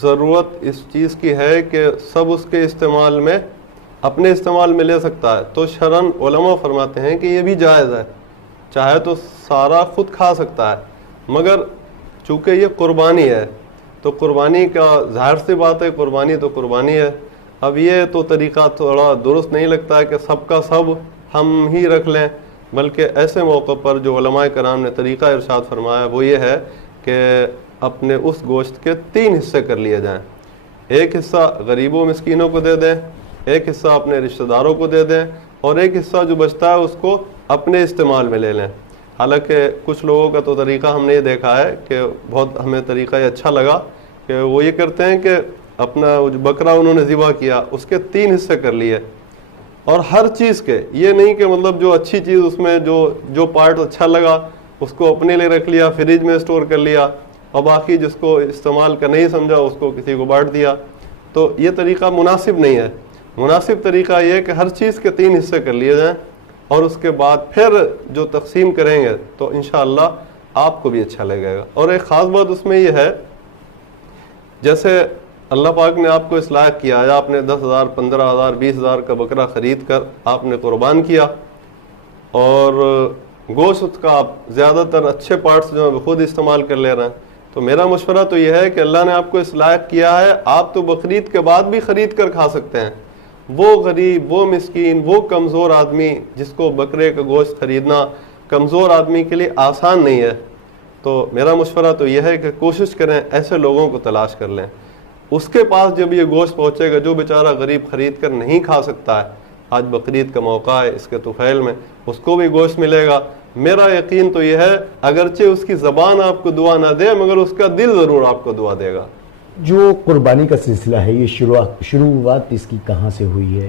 ضرورت اس چیز کی ہے کہ سب اس کے استعمال میں اپنے استعمال میں لے سکتا ہے، تو شرعاً علماء فرماتے ہیں کہ یہ بھی جائز ہے، چاہے تو سارا خود کھا سکتا ہے، مگر چونکہ یہ قربانی ہے تو قربانی کا ظاہر سی بات ہے، قربانی تو قربانی ہے۔ اب یہ تو طریقہ تھوڑا درست نہیں لگتا ہے کہ سب کا سب ہم ہی رکھ لیں، بلکہ ایسے موقع پر جو علماء کرام نے طریقہ ارشاد فرمایا وہ یہ ہے کہ اپنے اس گوشت کے 3 حصے کر لیے جائیں، ایک حصہ غریبوں مسکینوں کو دے دیں، ایک حصہ اپنے رشتہ داروں کو دے دیں، اور ایک حصہ جو بچتا ہے اس کو اپنے استعمال میں لے لیں۔ حالانکہ کچھ لوگوں کا تو طریقہ ہم نے یہ دیکھا ہے کہ بہت ہمیں طریقہ یہ اچھا لگا کہ وہ یہ کرتے ہیں کہ اپنا جو بکرا انہوں نے ذبح کیا اس کے 3 حصے کر لیے، اور ہر چیز کے، یہ نہیں کہ مطلب جو اچھی چیز اس میں جو پارٹ اچھا لگا اس کو اپنے لیے رکھ لیا، فریج میں اسٹور کر لیا، اور باقی جس کو استعمال کا نہیں سمجھا اس کو کسی کو بانٹ دیا، تو یہ طریقہ مناسب نہیں ہے۔ مناسب طریقہ یہ ہے کہ ہر چیز کے 3 حصے کر لیے جائیں، اور اس کے بعد پھر جو تقسیم کریں گے تو انشاءاللہ آپ کو بھی اچھا لگے گا۔ اور ایک خاص بات اس میں یہ ہے، جیسے اللہ پاک نے آپ کو اس لائق کیا ہے، آپ نے 10,000 15,000 20,000 کا بکرا خرید کر آپ نے قربان کیا، اور گوشت کا آپ زیادہ تر اچھے پارٹس جو ہیں خود استعمال کر لے رہے ہیں، تو میرا مشورہ تو یہ ہے کہ اللہ نے آپ کو اس لائق کیا ہے، آپ تو بقرعید کے بعد بھی خرید کر کھا سکتے ہیں۔ وہ غریب، وہ مسکین، وہ کمزور آدمی جس کو بکرے کا گوشت خریدنا کمزور آدمی کے لیے آسان نہیں ہے، تو میرا مشورہ تو یہ ہے کہ کوشش کریں ایسے لوگوں کو تلاش کر لیں، اس کے پاس جب یہ گوشت پہنچے گا جو بیچارہ غریب خرید کر نہیں کھا سکتا ہے، آج بقرعید کا موقع ہے، اس کے طفیل میں اس کو بھی گوشت ملے گا۔ میرا یقین تو یہ ہے اگرچہ اس کی زبان آپ کو دعا نہ دے مگر اس کا دل ضرور آپ کو دعا دے گا۔ جو قربانی کا سلسلہ ہے یہ شروعات اس کی کہاں سے ہوئی ہے؟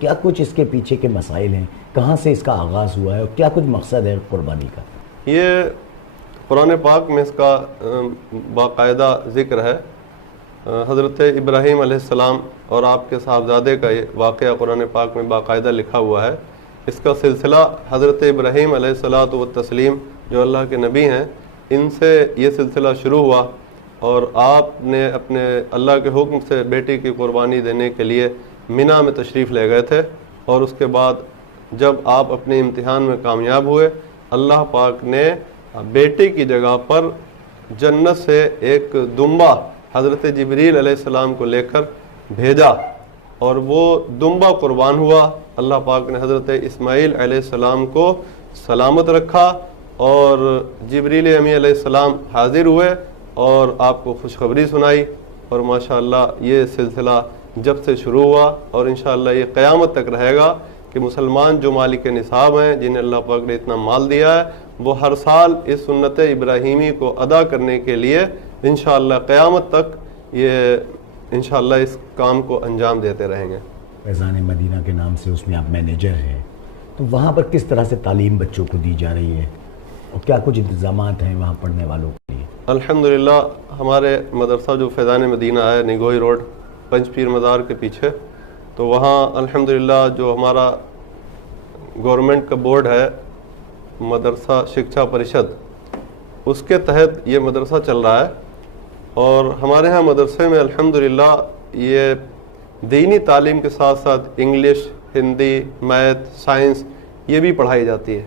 کیا کچھ اس کے پیچھے کے مسائل ہیں؟ کہاں سے اس کا آغاز ہوا ہے اور کیا کچھ مقصد ہے قربانی کا؟ یہ قرآن پاک میں اس کا باقاعدہ ذکر ہے۔ حضرت ابراہیم علیہ السلام اور آپ کے صاحبزادے کا یہ واقعہ قرآن پاک میں باقاعدہ لکھا ہوا ہے۔ اس کا سلسلہ حضرت ابراہیم علیہ الصلاۃ والتسلیم جو اللہ کے نبی ہیں ان سے یہ سلسلہ شروع ہوا، اور آپ نے اپنے اللہ کے حکم سے بیٹی کی قربانی دینے کے لیے منی میں تشریف لے گئے تھے، اور اس کے بعد جب آپ اپنے امتحان میں کامیاب ہوئے، اللہ پاک نے بیٹے کی جگہ پر جنت سے ایک دمبا حضرت جبریل علیہ السلام کو لے کر بھیجا، اور وہ دمبا قربان ہوا۔ اللہ پاک نے حضرت اسماعیل علیہ السلام کو سلامت رکھا، اور جبریل امی علیہ السلام حاضر ہوئے اور آپ کو خوشخبری سنائی، اور ماشاءاللہ یہ سلسلہ جب سے شروع ہوا اور انشاءاللہ یہ قیامت تک رہے گا کہ مسلمان جو مالک نصاب ہیں جنہیں اللہ پاک نے اتنا مال دیا ہے وہ ہر سال اس سنت ابراہیمی کو ادا کرنے کے لیے انشاءاللہ قیامت تک یہ انشاءاللہ اس کام کو انجام دیتے رہیں گے۔ فیضان مدینہ کے نام سے اس میں آپ مینیجر ہیں، تو وہاں پر کس طرح سے تعلیم بچوں کو دی جا رہی ہے اور کیا کچھ انتظامات ہیں وہاں پڑھنے والوں کے لیے؟ الحمدللہ ہمارے مدرسہ جو فیضان مدینہ ہے نگوئی روڈ پنچ پیر مزار کے پیچھے، تو وہاں الحمدللہ جو ہمارا گورنمنٹ کا بورڈ ہے مدرسہ شکشا پریشد، اس کے تحت یہ مدرسہ چل رہا ہے، اور ہمارے ہاں مدرسے میں الحمدللہ یہ دینی تعلیم کے ساتھ ساتھ انگلش، ہندی، میتھ، سائنس یہ بھی پڑھائی جاتی ہے،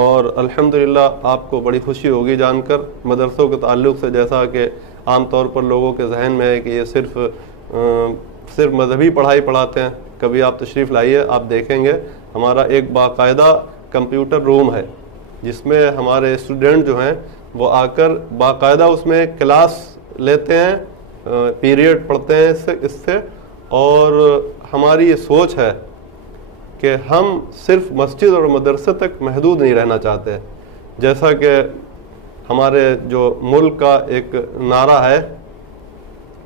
اور الحمدللہ آپ کو بڑی خوشی ہوگی جان کر مدرسوں کے تعلق سے، جیسا کہ عام طور پر لوگوں کے ذہن میں ہے کہ یہ صرف مذہبی پڑھائی پڑھاتے ہیں، کبھی آپ تشریف لائیے آپ دیکھیں گے ہمارا ایک باقاعدہ کمپیوٹر روم ہے جس میں ہمارے اسٹوڈنٹ جو ہیں وہ آ کر باقاعدہ اس میں کلاس لیتے ہیں، پیریڈ پڑھتے ہیں اس سے، اور ہماری یہ سوچ ہے کہ ہم صرف مسجد اور مدرسے تک محدود نہیں رہنا چاہتے، جیسا کہ ہمارے جو ملک کا ایک نعرہ ہے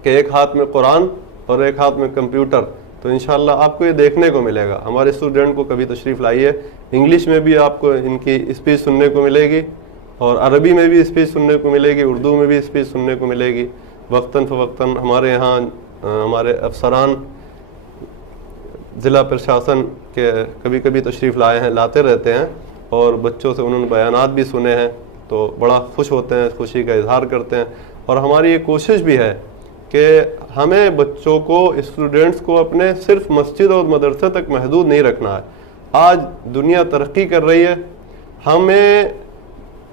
کہ ایک ہاتھ میں قرآن اور ایک ہاتھ میں کمپیوٹر، تو انشاءاللہ آپ کو یہ دیکھنے کو ملے گا۔ ہمارے اسٹوڈنٹ کو کبھی تشریف لائیے، انگلش میں بھی آپ کو ان کی اسپیچ سننے کو ملے گی، اور عربی میں بھی اسپیچ سننے کو ملے گی، اردو میں بھی اسپیچ سننے کو ملے گی۔ وقتاً فوقتاً ہمارے یہاں ہمارے افسران ضلع پرشاسن کے کبھی کبھی تشریف لاتے رہتے ہیں، اور بچوں سے انہوں نے بیانات بھی سنے ہیں، تو تو بڑا خوش ہوتے ہیں, خوشی کا اظہار کرتے ہیں. اور ہماری یہ کوشش بھی ہے کہ ہمیں بچوں کو, اسٹوڈنٹس کو اپنے صرف مسجد اور مدرسے تک محدود نہیں رکھنا ہے. آج دنیا ترقی کر رہی ہے, ہمیں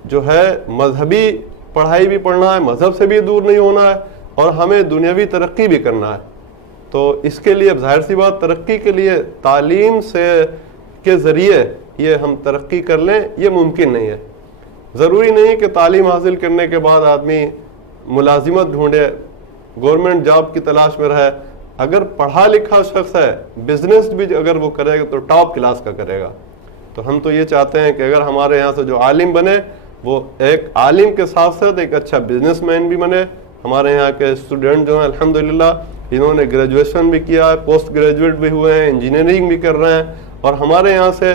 جو ہے مذہبی پڑھائی بھی پڑھنا ہے, مذہب سے بھی دور نہیں ہونا ہے, اور ہمیں دنیاوی ترقی بھی کرنا ہے. تو اس کے لیے ظاہر سی بات, ترقی کے لیے تعلیم کے ذریعے یہ ہم ترقی کر لیں, یہ ممکن نہیں ہے. ضروری نہیں کہ تعلیم حاصل کرنے کے بعد آدمی ملازمت ڈھونڈے, گورنمنٹ جاب کی تلاش میں رہے. اگر پڑھا لکھا شخص ہے, بزنس بھی اگر وہ کرے گا تو ٹاپ کلاس کا کرے گا. تو ہم تو یہ چاہتے ہیں کہ اگر ہمارے یہاں سے جو عالم بنے, وہ ایک عالم کے ساتھ ساتھ ایک اچھا بزنس مین بھی بنے. ہمارے یہاں کے اسٹوڈنٹ جو ہیں الحمدللہ انہوں نے گریجویشن بھی کیا ہے, پوسٹ گریجویٹ بھی ہوئے ہیں, انجینئرنگ بھی کر رہے ہیں. اور ہمارے یہاں سے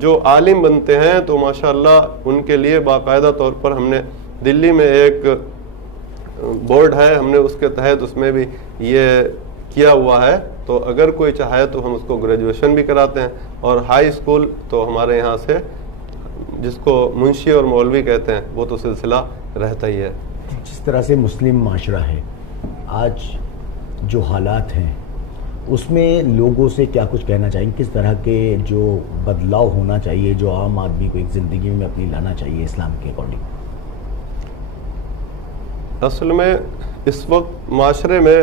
جو عالم بنتے ہیں تو ماشاءاللہ ان کے لیے باقاعدہ طور پر ہم نے دلی میں ایک بورڈ ہے, ہم نے اس کے تحت اس میں بھی یہ کیا ہوا ہے. تو اگر کوئی چاہے تو ہم اس کو گریجویشن بھی کراتے ہیں. اور ہائی اسکول تو ہمارے یہاں سے جس کو منشی اور مولوی کہتے ہیں وہ تو سلسلہ رہتا ہی ہے. جس طرح سے مسلم معاشرہ ہے آج, جو حالات ہیں اس میں لوگوں سے کیا کچھ کہنا چاہیں, کس طرح کے جو بدلاؤ ہونا چاہیے, جو عام آدمی کو ایک زندگی میں اپنی لانا چاہیے اسلام کے اکارڈنگ؟ اصل میں اس وقت معاشرے میں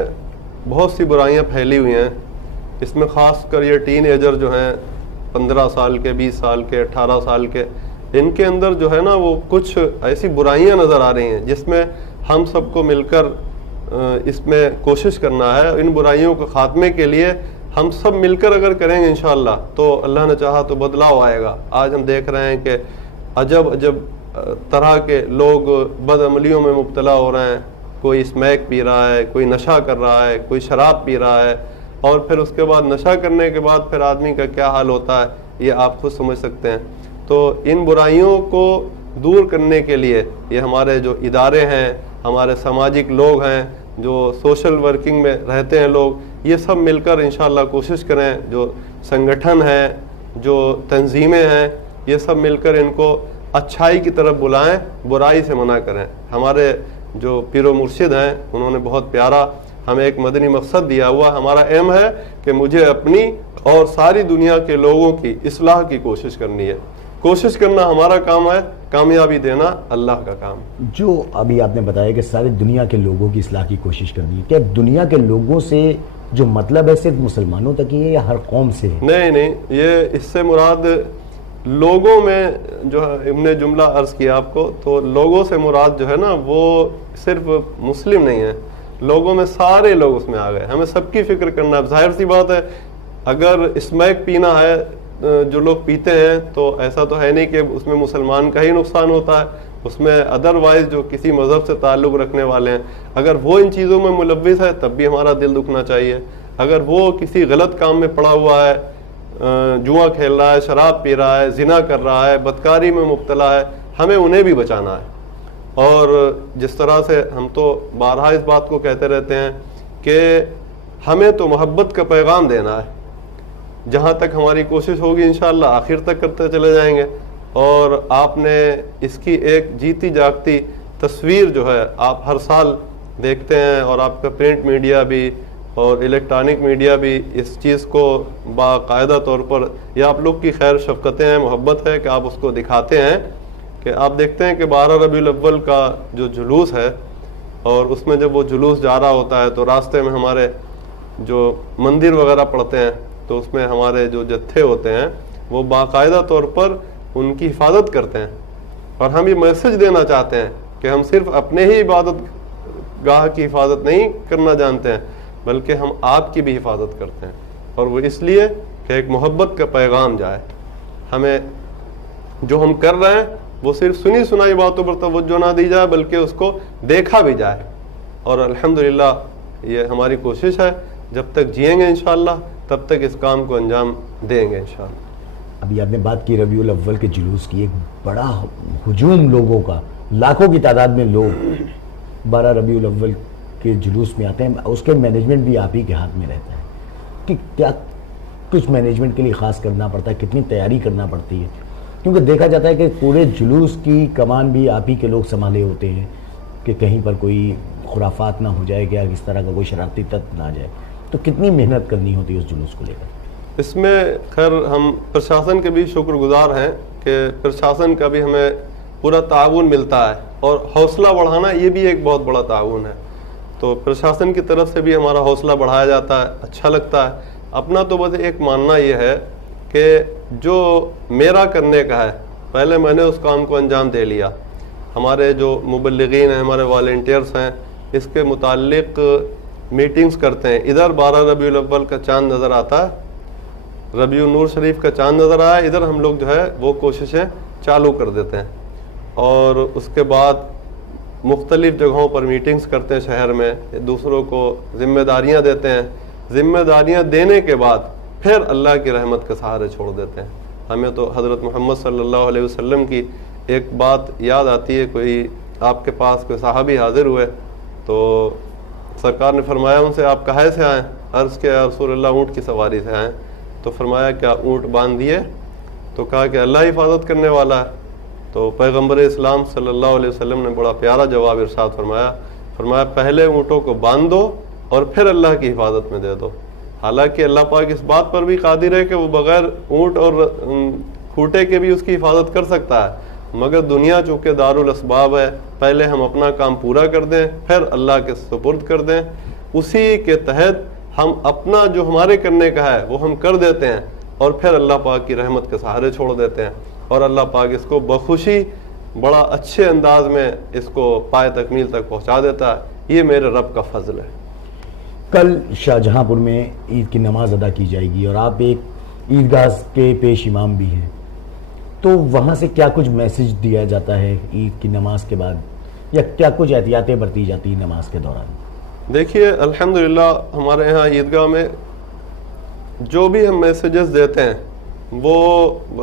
بہت سی برائیاں پھیلی ہوئی ہیں. اس میں خاص کر یہ ٹین ایجر جو ہیں 15 سال کے, 20 سال کے, 18 سال کے, ان کے اندر جو ہے نا وہ کچھ ایسی برائیاں نظر آ رہی ہیں جس میں ہم سب کو مل کر اس میں کوشش کرنا ہے. ان برائیوں کے خاتمے کے لیے ہم سب مل کر اگر کریں گے انشاءاللہ تو اللہ نے چاہا تو بدلاؤ آئے گا. آج ہم دیکھ رہے ہیں کہ عجب طرح کے لوگ بدعملیوں میں مبتلا ہو رہے ہیں. کوئی اسمیک پی رہا ہے, کوئی نشہ کر رہا ہے, کوئی شراب پی رہا ہے, اور پھر اس کے بعد نشہ کرنے کے بعد پھر آدمی کا کیا حال ہوتا ہے یہ آپ خود سمجھ سکتے ہیں. تو ان برائیوں کو دور کرنے کے لیے یہ ہمارے جو ادارے ہیں, ہمارے سماجک لوگ ہیں, جو سوشل ورکنگ میں رہتے ہیں لوگ, یہ سب مل کر انشاءاللہ کوشش کریں. جو سنگٹھن ہیں, جو تنظیمیں ہیں, یہ سب مل کر ان کو اچھائی کی طرف بلائیں, برائی سے منع کریں. ہمارے جو پیر و مرشد ہیں انہوں نے بہت پیارا ہمیں ایک مدنی مقصد دیا ہوا. ہمارا ایم ہے کہ مجھے اپنی اور ساری دنیا کے لوگوں کی اصلاح کی کوشش کرنی ہے. کوشش کرنا ہمارا کام ہے, کامیابی دینا اللہ کا کام. جو ابھی آپ نے بتایا کہ ساری دنیا کے لوگوں کی اصلاح کی کوشش کرنی ہے, کیا دنیا کے لوگوں سے جو مطلب ہے صرف مسلمانوں تک ہی ہے یا ہر قوم سے ہے؟ نہیں, یہ اس سے مراد لوگوں میں جو ہم نے جملہ عرض کیا آپ کو, تو لوگوں سے مراد جو ہے نا وہ صرف مسلم نہیں ہے, لوگوں میں سارے لوگ اس میں آ گئے. ہمیں سب کی فکر کرنا ہے. ظاہر سی بات ہے اگر اسمیک پینا ہے جو لوگ پیتے ہیں تو ایسا تو ہے نہیں کہ اس میں مسلمان کا ہی نقصان ہوتا ہے, اس میں ادروائز جو کسی مذہب سے تعلق رکھنے والے ہیں اگر وہ ان چیزوں میں ملوث ہے تب بھی ہمارا دل دکھنا چاہیے. اگر وہ کسی غلط کام میں پڑا ہوا ہے, جوا کھیل رہا ہے, شراب پی رہا ہے, زنا کر رہا ہے, بدکاری میں مبتلا ہے, ہمیں انہیں بھی بچانا ہے. اور جس طرح سے ہم تو بارہا اس بات کو کہتے رہتے ہیں کہ ہمیں تو محبت کا پیغام دینا ہے. جہاں تک ہماری کوشش ہوگی انشاءاللہ آخر تک کرتے چلے جائیں گے. اور آپ نے اس کی ایک جیتی جاگتی تصویر جو ہے آپ ہر سال دیکھتے ہیں, اور آپ کا پرنٹ میڈیا بھی اور الیکٹرانک میڈیا بھی اس چیز کو باقاعدہ طور پر, یہ آپ لوگ کی خیر شفقتیں ہیں, محبت ہے کہ آپ اس کو دکھاتے ہیں. کہ آپ دیکھتے ہیں کہ 12 ربیع الاول کا جو جلوس ہے, اور اس میں جب وہ جلوس جا رہا ہوتا ہے تو راستے میں ہمارے جو مندر وغیرہ پڑتے ہیں تو اس میں ہمارے جو جتھے ہوتے ہیں وہ باقاعدہ طور پر ان کی حفاظت کرتے ہیں. اور ہم یہ میسج دینا چاہتے ہیں کہ ہم صرف اپنے ہی عبادت گاہ کی حفاظت نہیں کرنا جانتے ہیں بلکہ ہم آپ کی بھی حفاظت کرتے ہیں. اور وہ اس لیے کہ ایک محبت کا پیغام جائے. ہمیں جو ہم کر رہے ہیں وہ صرف سنی سنائی باتوں پر توجہ نہ دی جائے بلکہ اس کو دیکھا بھی جائے. اور الحمدللہ یہ ہماری کوشش ہے, جب تک جئیں گے انشاءاللہ تب تک اس کام کو انجام دیں گے انشاءاللہ. ابھی آپ نے بات کی ربیع الاول کے جلوس کی, ایک بڑا ہجوم لوگوں کا, لاکھوں کی تعداد میں لوگ 12 ربیع الاول کے جلوس میں آتے ہیں. اس کے مینجمنٹ بھی آپ ہی کے ہاتھ میں رہتا ہے کہ کیا کچھ مینجمنٹ کے لیے خاص کرنا پڑتا ہے, کتنی تیاری کرنا پڑتی ہے؟ کیونکہ دیکھا جاتا ہے کہ پورے جلوس کی کمان بھی آپ ہی کے لوگ سنبھالے ہوتے ہیں کہ کہیں پر کوئی خرافات نہ ہو جائے کہ اس طرح کا کوئی شرارتی تت نہ آ جائے. تو کتنی محنت کرنی ہوتی ہے اس جلوس کو لے کر؟ اس میں خیر ہم پرشاسن کے بھی شکر گزار ہیں کہ پرشاسن کا بھی ہمیں پورا تعاون ملتا ہے، اور حوصلہ بڑھانا یہ بھی ایک بہت بڑا تعاون ہے. تو پرشاسن کی طرف سے بھی ہمارا حوصلہ بڑھایا جاتا ہے، اچھا لگتا ہے. اپنا تو بس ایک ماننا یہ ہے کہ جو میرا کرنے کا ہے پہلے میں نے اس کام کو انجام دے لیا. ہمارے جو مبلغین ہیں، ہمارے والنٹیئرس ہیں، اس کے متعلق میٹنگز کرتے ہیں. ادھر 12 ربیع الاول کا چاند نظر آتا ہے، ربیع النور شریف کا چاند نظر آیا، ادھر ہم لوگ جو ہے وہ کوششیں چالو کر دیتے ہیں. اور اس کے بعد مختلف جگہوں پر میٹنگز کرتے ہیں شہر میں، دوسروں کو ذمہ داریاں دیتے ہیں. ذمہ داریاں دینے کے بعد پھر اللہ کی رحمت کے سہارے چھوڑ دیتے ہیں. ہمیں تو حضرت محمد صلی اللہ علیہ وسلم کی ایک بات یاد آتی ہے. کوئی آپ کے پاس کوئی صحابی حاضر ہوئے تو سرکار نے فرمایا ان سے آپ کہے سے آئیں؟ عرض کیا رسول اللہ اونٹ کی سواری سے آئیں. تو فرمایا کیا اونٹ باندھ دیے؟ تو کہا کہ اللہ حفاظت کرنے والا ہے. تو پیغمبر اسلام صلی اللہ علیہ وسلم نے بڑا پیارا جواب ارشاد فرمایا پہلے اونٹوں کو باندھ دو اور پھر اللہ کی حفاظت میں دے دو. حالانکہ اللہ پاک اس بات پر بھی قادر ہے کہ وہ بغیر اونٹ اور کھوٹے کے بھی اس کی حفاظت کر سکتا ہے، مگر دنیا چونکہ دارالاسباب ہے، پہلے ہم اپنا کام پورا کر دیں پھر اللہ کے سپرد کر دیں. اسی کے تحت ہم اپنا جو ہمارے کرنے کا ہے وہ ہم کر دیتے ہیں، اور پھر اللہ پاک کی رحمت کے سہارے چھوڑ دیتے ہیں، اور اللہ پاک اس کو بخوشی بڑا اچھے انداز میں اس کو پائے تکمیل تک پہنچا دیتا ہے. یہ میرے رب کا فضل ہے. کل شاہجہاں پور میں عید کی نماز ادا کی جائے گی اور آپ ایک عیدگاہ کے پیش امام بھی ہیں، تو وہاں سے کیا کچھ میسج دیا جاتا ہے عید کی نماز کے بعد، یا کیا کچھ احتیاطیں برتی جاتی ہیں نماز کے دوران؟ دیکھیے الحمدللہ ہمارے یہاں عیدگاہ میں جو بھی ہم میسیجز دیتے ہیں وہ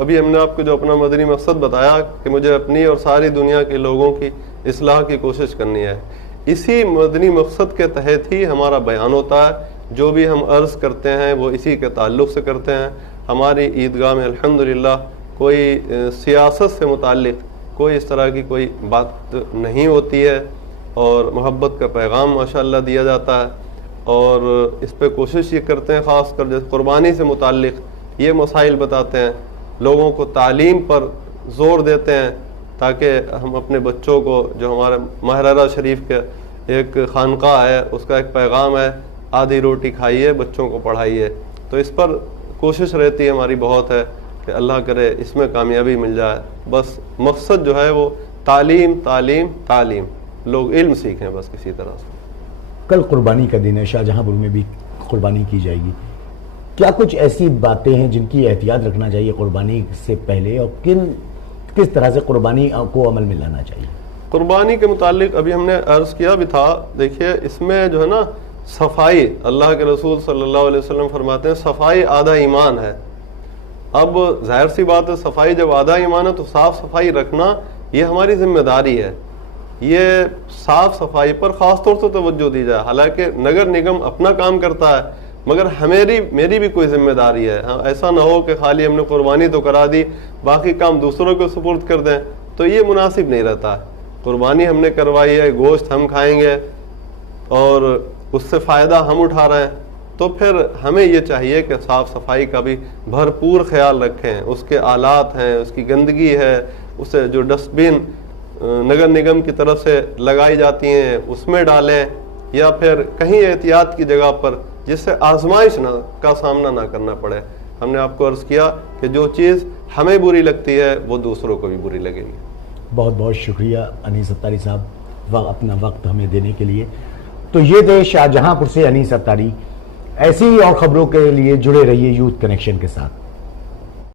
ابھی ہم نے آپ کو جو اپنا مدنی مقصد بتایا کہ مجھے اپنی اور ساری دنیا کے لوگوں کی اصلاح کی کوشش کرنی ہے، اسی مدنی مقصد کے تحت ہی ہمارا بیان ہوتا ہے. جو بھی ہم عرض کرتے ہیں وہ اسی کے تعلق سے کرتے ہیں. ہماری عیدگاہ میں الحمدللہ کوئی سیاست سے متعلق کوئی اس طرح کی کوئی بات نہیں ہوتی ہے، اور محبت کا پیغام ماشاءاللہ دیا جاتا ہے. اور اس پہ کوشش یہ کرتے ہیں خاص کر جیسے قربانی سے متعلق یہ مسائل بتاتے ہیں، لوگوں کو تعلیم پر زور دیتے ہیں تاکہ ہم اپنے بچوں کو، جو ہمارے ماہرہ شریف کے ایک خانقاہ ہے اس کا ایک پیغام ہے آدھی روٹی کھائیے بچوں کو پڑھائیے. تو اس پر کوشش رہتی ہے ہماری بہت ہے کہ اللہ کرے اس میں کامیابی مل جائے. بس مقصد جو ہے وہ تعلیم تعلیم تعلیم، لوگ علم سیکھیں بس کسی طرح سے. کل قربانی کا دن ہے، شاہجہاں پور میں بھی قربانی کی جائے گی. کیا کچھ ایسی باتیں ہیں جن کی احتیاط رکھنا چاہیے قربانی سے پہلے، اور کس طرح سے قربانی کو عمل میں لانا چاہیے؟ قربانی کے متعلق ابھی ہم نے عرض کیا بھی تھا. دیکھیے اس میں جو ہے نا صفائی، اللہ کے رسول صلی اللہ علیہ وسلم فرماتے ہیں صفائی آدھا ایمان ہے. اب ظاہر سی بات ہے صفائی جب آدھا ایمان ہے تو صاف صفائی رکھنا یہ ہماری ذمہ داری ہے. یہ صاف صفائی پر خاص طور سے توجہ دی جائے. حالانکہ نگر نگم اپنا کام کرتا ہے مگر میری بھی کوئی ذمہ داری ہے. ایسا نہ ہو کہ خالی ہم نے قربانی تو کرا دی باقی کام دوسروں کو سپرد کر دیں، تو یہ مناسب نہیں رہتا. قربانی ہم نے کروائی ہے، گوشت ہم کھائیں گے اور اس سے فائدہ ہم اٹھا رہے ہیں، تو پھر ہمیں یہ چاہیے کہ صاف صفائی کا بھی بھرپور خیال رکھیں. اس کے آلات ہیں، اس کی گندگی ہے، اسے جو ڈسٹ بن نگر نگم کی طرف سے لگائی جاتی ہیں اس میں ڈالیں، یا پھر کہیں احتیاط کی جگہ پر جس سے آزمائش کا سامنا نہ کرنا پڑے. ہم نے آپ کو عرض کیا کہ جو چیز ہمیں بری لگتی ہے وہ دوسروں کو بھی بری لگے گی. بہت بہت شکریہ انیس اتاری صاحب اپنا وقت ہمیں دینے کے لیے. تو یہ تھے شاہجہاں پور سے انیس اتاری. ایسی ہی اور خبروں کے لیے جڑے رہیے یوتھ کنیکشن کے ساتھ.